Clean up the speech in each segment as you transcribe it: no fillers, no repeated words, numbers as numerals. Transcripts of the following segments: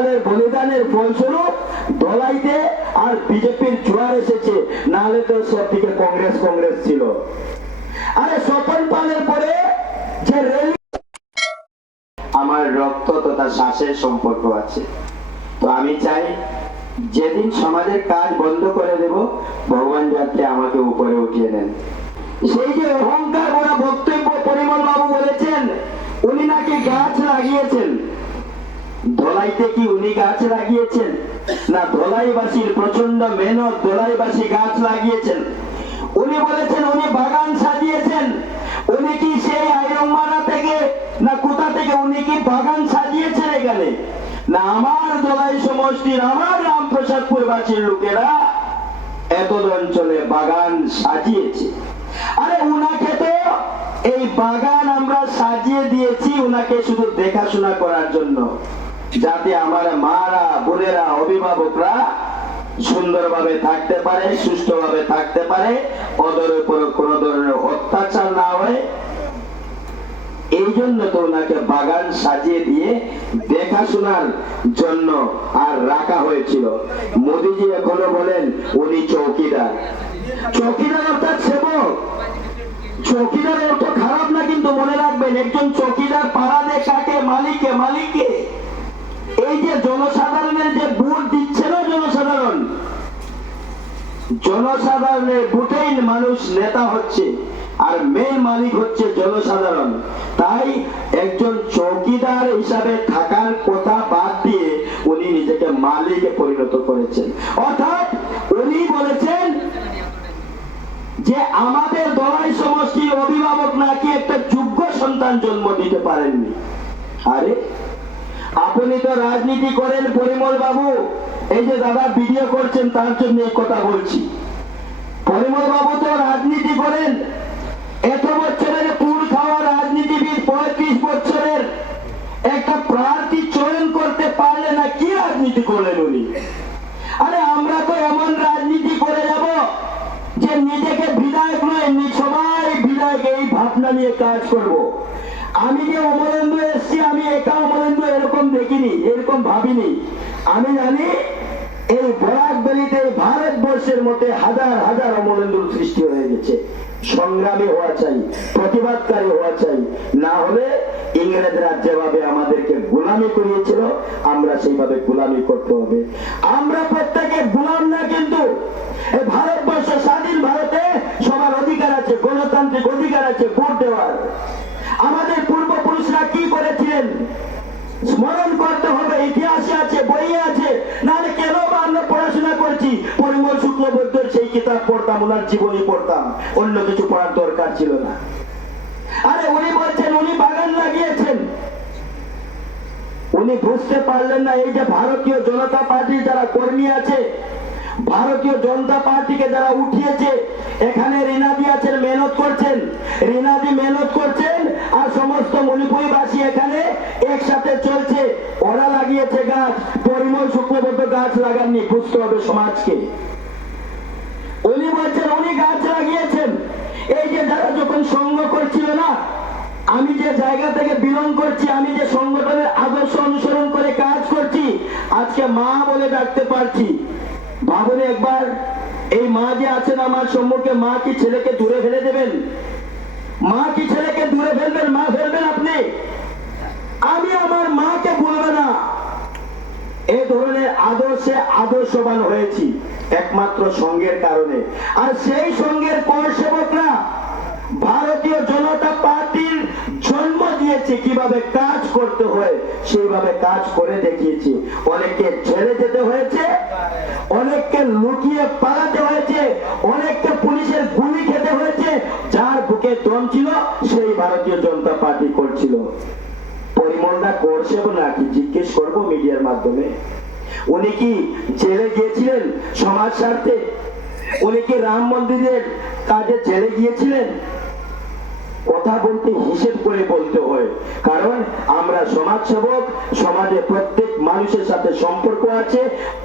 পালের বলিদানের ফলস্বরূপ ধলাইতে আর বিজেপির জোয়ার এসেছে, নাহলে তো সব দিকে কংগ্রেস কংগ্রেস ছিল। আরে স্বপন পালের পরে যে রেলি, আমার রক্ত তথা শ্বাসের সম্পর্ক আছে। তো আমি চাই যেদিন সমাজের কাজ বন্ধ করে দেব, ভগবান যাতে আমাকে উপরে উঠিয়ে নেন। সেই যে অহংকার ভরা বক্তব্য পরিমল বাবু বলেছেন, উনি নাকি গাছ লাগিয়েছেন। ধলাইতে কি উনি গাছ লাগিয়েছেন? না, ধলাইবাসীর প্রচন্ড মেহনত, ধলাইবাসী গাছ লাগিয়েছেন। উনি বলেছেন উনি বাগান সাজিয়েছেন। উনি কি সেই আইরংমারা থেকে না কোথা থেকে উনি কি বাগান সাজিয়েছেন এখানে? না, আমার ধলাই সমষ্টির, আমার রামপ্রসাদপুরবাসীর লোকেরা এত অঞ্চলে বাগান সাজিয়েছে। আরে উনাকে তো এই বাগান আমরা সাজিয়ে দিয়েছি উনাকে শুধু দেখাশোনা করার জন্য, যাতে আমার মারা, বোনেরা, অভিভাবকরা সুন্দরভাবে থাকতে পারে, সুষ্ঠুভাবে থাকতে পারে, ওদের উপর কোন ধরনের অত্যাচার না হয়। এই জন্য তো ওনাকে বাগান সাজিয়ে দিয়ে দেখাশোনার জন্য আর রাখা হয়েছিল। মোদীজি এখনো বলেন উনি চৌকিদার। চৌকিদার অর্থাৎ সেবক। চৌকিদার অর্থ খারাপ না, কিন্তু মনে রাখবেন একজন চৌকিদার পাড়া দেখাকে মালিকে মালিকে। এই যে জনসাধারণের যে ভোট দিচ্ছে না, জনসাধারণের ভোটেই মানুষ নেতা হচ্ছে, আর মেন মালিক হচ্ছে জনসাধারণ। তাই একজন চৌকিদার হিসাবে থাকার কথা বাদ দিয়ে উনি নিজেকে মালিকে পরিণত করেছেন। অর্থাৎ উনি বলেছেন যে আমাদের ধলাই সমষ্টির অভিভাবক নাকি একটা যোগ্য সন্তান জন্ম দিতে পারেননি। আরে আপনি তো রাজনীতি করেন পরিমল বাবু, এই যে দাদা ভিডিও করছেন তার জন্য এই কথা বলছি। পরিমল বাবু তো রাজনীতি করেন, এত বছরের পুর খাওয়া রাজনীতিবিদ, 35 বছরের একটা প্রার্থী চয়ন করতে পারলে না, কি রাজনীতি করলেন উনি? আরে আমরা তো এমন রাজনীতি করে যাব যে নিজেকে বিধায়ক নয়, সবাই বিধায়ক, এই ভাবনা নিয়ে কাজ করব। আমি যে অমলেন্দু এসছি, আমি একা অমলেন্দু এরকম দেখিনি, এরকম ভাবিনি। আমি জানি এই বরাক ভ্যালিতে ভারতবর্ষের মধ্যে হাজার হাজার অমলেন্দুর সৃষ্টি হয়ে গেছে। সংগ্রামী হওয়া চাই, প্রতিবাদকারী হওয়া চাই, না হলে ইংরেজরা যেভাবে আমাদেরকে গোলামি করিয়েছিল আমরা সেইভাবে গোলামি করতে হবে। আমরা প্রত্যেকে গোলাম না, কিন্তু এই ভারতবর্ষ স্বাধীন ভারতে সবার অধিকার আছে, গণতান্ত্রিক অধিকার আছে ভোট দেওয়ার। আমাদের পূর্বপুরুষরা কি করেছিলেন স্মরণ করতে হবে, ইতিহাসে আছে, বইয়ে আছে। নাহলে কেন বা আমরা পড়াশোনা করছি? পরিমল শুক্লবৈদ্যর সেই কিতাব পড়তাম, ওনার জীবনী পড়তাম, অন্য কিছু পড়ার দরকার ছিল না। আরে উনি বলছেন উনি বাগান লাগিয়েছেন। উনি বুঝতে পারলেন না এই যে ভারতীয় জনতা পার্টির যারা কর্মী আছে, ভারতীয় জনতা পার্টিকে যারা উঠিয়েছে, এখানে রিনাদি আছেন, মেহনত করছেন, রিনাদি মেহনত করছেন, আর সমস্ত মণিপুরীবাসী এখানে একসাথে চলছে। ওরা লাগিয়েছে গাছ, পরিমল শুক্লবৈদ্য গাছ লাগাননি, বুঝতে হবে সমাজকে। উনি বলছেন উনি গাছ লাগিয়েছেন। এই যে যারা যখন সঙ্গ করছিল না, আমি যে জায়গা থেকে বিলং করছি, আমি যে সংগঠনের আদর্শ অনুসরণ করে কাজ করছি, আজকে মা বলে ডাকতে পারছি। ভাবুন একবার, এই মা যে আছেন আমার সম্মুখে, মা কি ছেলেকে দূরে ফেলে দেবেন? মা কি ছেলেকে দূরে ফেলবেন? মা ফেলবেন আপনি? আমি আমার মাকে বলবো না। এই ধরনের আদর্শে আদর্শবান হয়েছি একমাত্র সঙ্গের কারণে। আর সেই সঙ্গের কর সেবকরা ভারতীয় জনতা পার্টির জন্ম দিয়েছে, কিভাবে কাজ করতে হয় সেইভাবে কাজ করে দেখিয়েছে। অনেককে ছেড়ে যেতে হয়েছে, অনেককে লুকিয়ে পালাতে হয়েছে, অনেককে পুলিশের গুলি খেতে হয়েছে। যার বুকে দম ছিল সেই ভারতীয় জনতা পার্টি করছিল। পরিমলদা করছে নাকি জিজ্ঞেস করবো মিডিয়ার মাধ্যমে। উনি কি জেলে গিয়েছিলেন সমাজ স্বার্থে? উনি কি রাম মন্দিরের কাজে জেলে গিয়েছিলেন? কথা বলতে হিসেব করে বলতে হয়, কারণ আমরা সমাজ সেবক। সমাজে প্রত্যেক মানুষের সাথে সম্পর্ক আছে,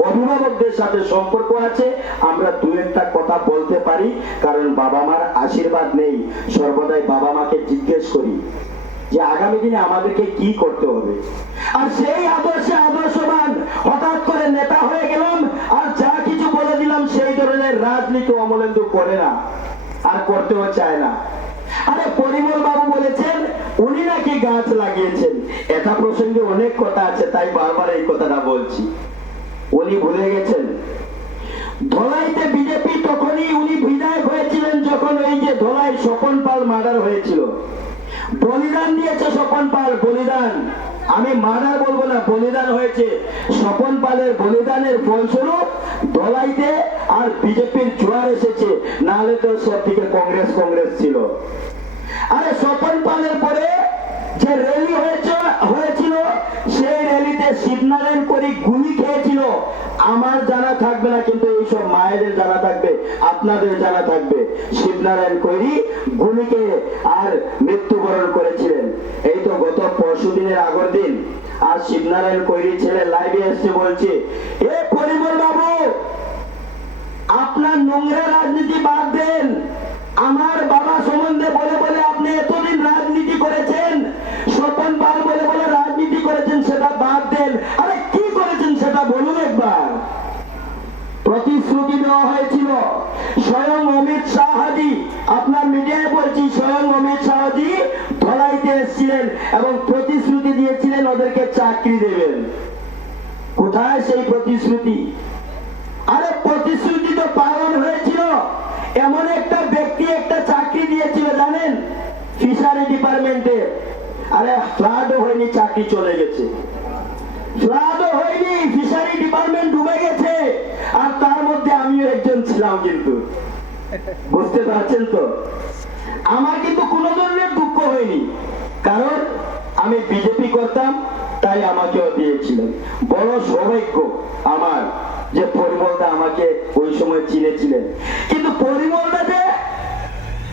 অভিভাবকদের সাথে সম্পর্ক আছে। আমরা দু একটা কথা বলতে পারি, কারণ বাবা মার আশীর্বাদ নেই। সর্বদাই বাবা মাকে জিজ্ঞেস করি যে আগামী দিনে আমাদেরকে কি করতে হবে। আর সেই আদর্শে আদর্শবান রাজনীতি অমলেন্দু করে না, আর করতেও চায় না। আরে পরিমল বাবু বলেছেন উনি নাকি গাছ লাগিয়েছেন। এটা প্রসঙ্গে অনেক কথা আছে, তাই বারবার এই কথাটা বলছি। উনি ভুলে গেছেন ধলাইতে বিজেপি তখনই উনি বিধায়ক হয়েছিলেন যখন ওই যে ধলাই স্বপন পাল মার্ডার হয়েছিল। বলিদান দিয়েছে স্বপন পাল, বলিদান। আমি মার্ডার বলবো না, বলিদান হয়েছে। স্বপন পালের বলিদানের ফলস্বরূপ ধলাইতে আর বিজেপির জোয়ার এসেছে, নাহলে তো সব দিকে কংগ্রেস কংগ্রেস ছিল। আরে স্বপন পালের পরে যে র্যালি হয়েছিল সেই র্যালিতে শিবনারায়ণ করি গুলি খেয়েছিল। আমার জানা থাকবে না, কিন্তু এইসব মায়েদের জানা থাকবে, আপনাদের জানা থাকবে। শিবনারায়ণ কৈরি গুলিকে আর মৃত্যুবরণ করেছিলেন। এই তো গত পরশুদিনের আগের দিন। আর শিবনারায়ণ কৈরি ছেলে লাইভে এসে বলছে, এ পরিমল বাবু আপনার নোংরা রাজনীতি বাদ দেন। আমার বাবা সম্বন্ধে বলে বলে আপনি এতদিন রাজনীতি করেছেন, স্বপন পাল বলে বলে রাজনীতি করেছেন, সেটা বাদ দেন। আরে কি করেছেন সেটা বলুন একবার। প্রতিশ্রুতি দেওয়া হয়েছিল, স্বয়ং অমিত শাহজি, আপনার মিডিয়ায় বলছি, স্বয়ং অমিত শাহজি ধলাইতে এসেছিলেন এবং প্রতিশ্রুতি দিয়েছিলেন ওদেরকে চাকরি দেবেন। কোথায় সেই প্রতিশ্রুতি? আরে প্রতিশ্রুতি তো পালন হয়েছিল। এমন একটা ব্যক্তি একটা চাকরি দিয়েছিল জানেন, ফিশারি ডিপার্টমেন্টে। আরে ফ্লাডও হয়নি, চাকরি চলে গেছে। ফ্লাডও হয়নি, ফিশারি ডিপার্টমেন্ট ডুবে গেছে। আর তার মধ্যে আমিও একজন ছিলাম, কিন্তু বুঝতে পারছেন তো। আমার কিন্তু কোনো ধরনের দুঃখ হয়নি, কারণ আমি বিজেপি করতাম, তাই আমাকেও দিয়েছিলেন। বড় সৌভাগ্য আমার যে পরিমলদা আমাকে ওই সময় চিনেছিলেন। কিন্তু পরিমলদা যে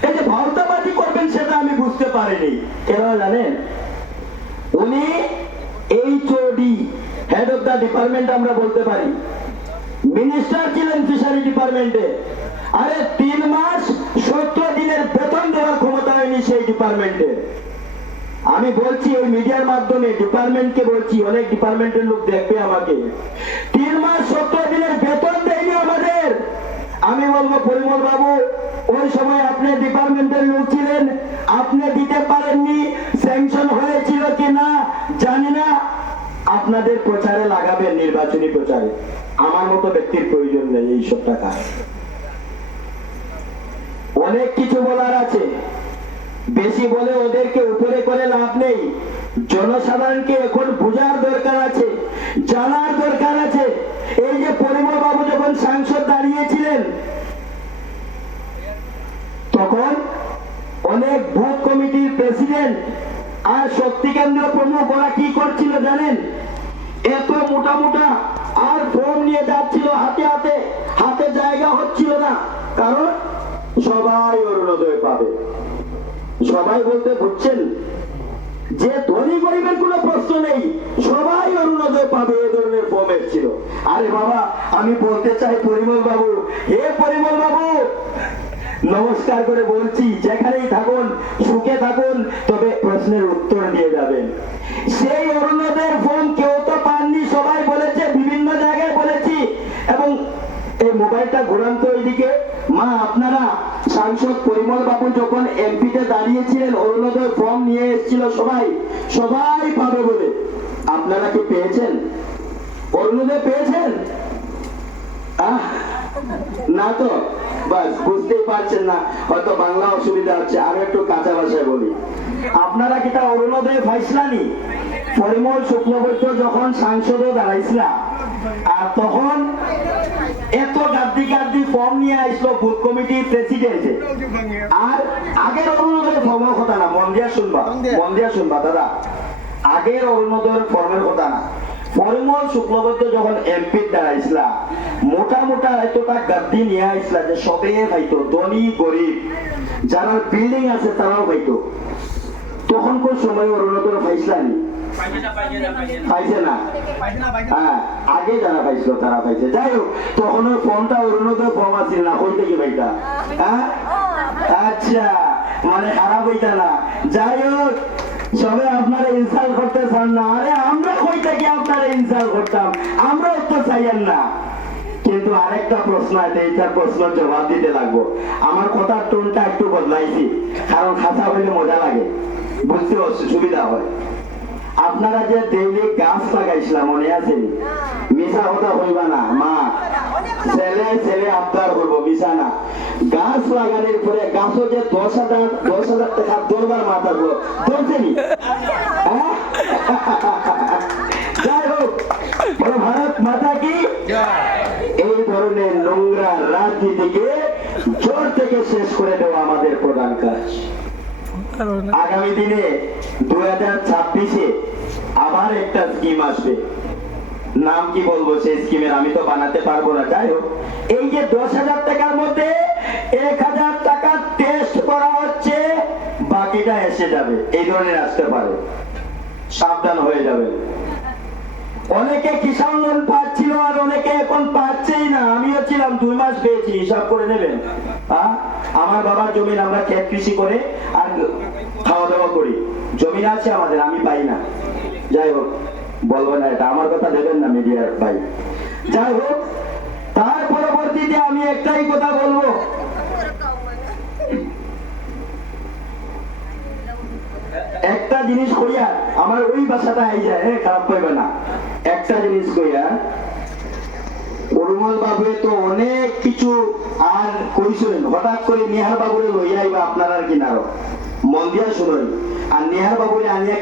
এই যে ভারতাবাদী করবেন সেটা আমি বুঝতে পারিনি। কেন জানেন? উনি HOD, head of the department আমরা বলতে পারি, মিনিস্টার ছিলেন ফিশারি ডিপার্টমেন্টে। আরে 3 মাস 17 দিনের বেতন দেওয়ার ক্ষমতা হয়নি সেই ডিপার্টমেন্টে। আমি বলছি ওই মিডিয়ার মাধ্যমে, ডিপার্টমেন্টকে বলছি, অনেক ডিপার্টমেন্টের লোক দেখবে আমাকে। 3 মাস 17 দিনের বেতন দেয়নি আমাদের। আমি বলবো পরিমল বাবু, ওই সময় আপনি ডিপার্টমেন্টের লোক ছিলেন, আপনি দিতে পারেননি, স্যাংশন হয়েছিল কিনা জানি না। আপনাদের প্রচারে লাগাবেন, নির্বাচনী প্রচারে। আমার মতো ব্যক্তির প্রয়োজন নেই এইসব টাকা। অনেক কিছু বলার আছে, বেশি বলে ওদেরকে উপরে করে লাভ নেই। জনসাধারণকে এখন বোঝার দরকার আছে, জানার দরকার আছে। এই যে পরিমল বাবু যখন সাংসদ দাঁড়িয়েছিলেন, তখন অনেক বুথ কমিটির প্রেসিডেন্ট আর শক্তি কেন্দ্র প্রমুখ ওরা কি করছিল জানেন? এত মোটা মোটা আর ফর্ম নিয়ে যাচ্ছিল হাতে হাতে, হাতে জায়গা হচ্ছিল না। কারণ সবাই অরুণোদয় পাবে। সবাই বলতে বুঝছেন যে ধনী গরিবের কোনো প্রশ্ন নেই, সবাই অরুণোদয় পাবে, এ ধরনের ফর্ম এসেছিল। আরে বাবা, আমি বলতে চাই পরিমল বাবু, হে পরিমল বাবু, নমস্কার করে বলছি, যেখানেই থাকুন সুখে থাকুন, তবে প্রশ্নের উত্তর দিয়ে যাবেন। সেই অরুণোদয়ের ফর্ম কেউ তো পাননি, সবাই বলেছে, বিভিন্ন জায়গায় বলেছি। এবং এই মোবাইলটা ঘুরান তো এইদিকে। মা, আপনারা সাংসদ পরিমল বাবু যখন এমপিতে দাঁড়িয়েছিলেন, অরুণোদয় ফর্ম নিয়ে এসেছিল সবাই, সবাই পাবে বলে। আপনারা কি পেয়েছেন? অরুণোদয় পেয়েছেন? না তো, বাস বুঝতেই পারছেন না, হয়তো বাংলা অসুবিধা হচ্ছে। আমি একটু কাঁচা ভাষায় বলি, আপনারা কি তা অরুণোদয় পাইছিলানি? পরিমল শুক্লবৈদ্য যখন সাংসদও দাঁড়াইছিলা, আর তখন এত গাদ্দি গাদ্দি ফর্ম নিয়ে আসলো বুথ কমিটির প্রেসিডেন্ট। আর আগের অরুণোদয় ফর্মের কথা না, মন দিয়া শুনবা দাদা, আগের অরুণোদয়ের ফর্মের কথা না। পরিমল শুক্লবৈদ্য যখন এমপি দাঁড়াইছিলা, মোটা মোটা এতটা গাদ্দি নিয়ে আসলা যে সবে পাইতো, ধনী গরিব যারা বিল্ডিং আছে তারাও পাইতো। তখন কোন সময় অরুণোদয় পাইছিলানি? পাইছে না। হ্যাঁ, আগে যারা পাইছিল তারা পাইছে। যাই হোক, তখন ওই ফর্মটা অরুণোদয় ফর্ম আছিল না, কই থেকে পাইতা? হ্যাঁ, আচ্ছা, মানে খারাপ হইতা না। যাই হোক, সবাই আপনারা ইনসাল্ট করতে চান না। আরে আমরা কই থেকে আপনারা ইনসাল্ট করতাম? আমরাও তো চাইয়েন না। কিন্তু আরেকটা প্রশ্ন আছে, এইটার প্রশ্ন জবাব দিতে লাগবো। আমার কথার টোনটা একটু বদলাইছি, কারণ খাসা হইলে মজা লাগে, বুঝতে সুবিধা হয়। আপনারা যে ডেইলি গাছ লাগাইছিলাম মনে আছে? মিশা কথা হইবা না মা, ছেলে ছেলে আবদার করবো, মিশা না। গাছ লাগানোর পরে গাছও যে 10,000 টাকা দরবার মাথা গুলো ধরছেনি। যাই হোক, বলো ভারত মাতা কি। এই ধরনের নোংরা রাজনীতিকে জোর থেকে শেষ করে দেওয়া আমাদের প্রধান কাজ। আগামী দিনে 2026-এ আবার একটা স্কিম আসবে, নাম কি বলবো সেই স্কিমের, আমি তো বানাতে পারবো না। যাই হোক, এই যে 10,000 টাকার মধ্যে 1,000 টাকা টেস্ট করা হচ্ছে, বাকিটা এসে যাবে, এই ধরনের আসতে পারে, সাবধান হয়ে যাবে। অনেকে কিষাণ লোন পাচ্ছিল আর অনেকে এখন পাচ্ছেই না। আমিও ছিলাম, 2 মাস পেয়েছি, হিসাব করে নেবেন। আমার বাবার জমিন, আমরা ক্ষেত কৃষি করে আর খাওয়া দাওয়া করি, জমিন আছে আমাদের, আমি পাই না। যাই হোক, বলবো না এটা, আমার কথা দেবেন না মিডিয়ার ভাই। যাই হোক, তার পরবর্তীতে আমি একটাই কথা বলবো, একটা জিনিস কইয়া আমার ওই বাসাটা আই যায়, খারাপ করবে না। একটা জিনিস কইয়া, পরিমল বাবু তো অনেক কিছু আর কইছিলেন, হঠাৎ করে নিহার বাবুরে লইয়া আইবা আপনার আর কিনারো, মন দিয়া শুনুন। আর নিহার বাবুরে আনিয়া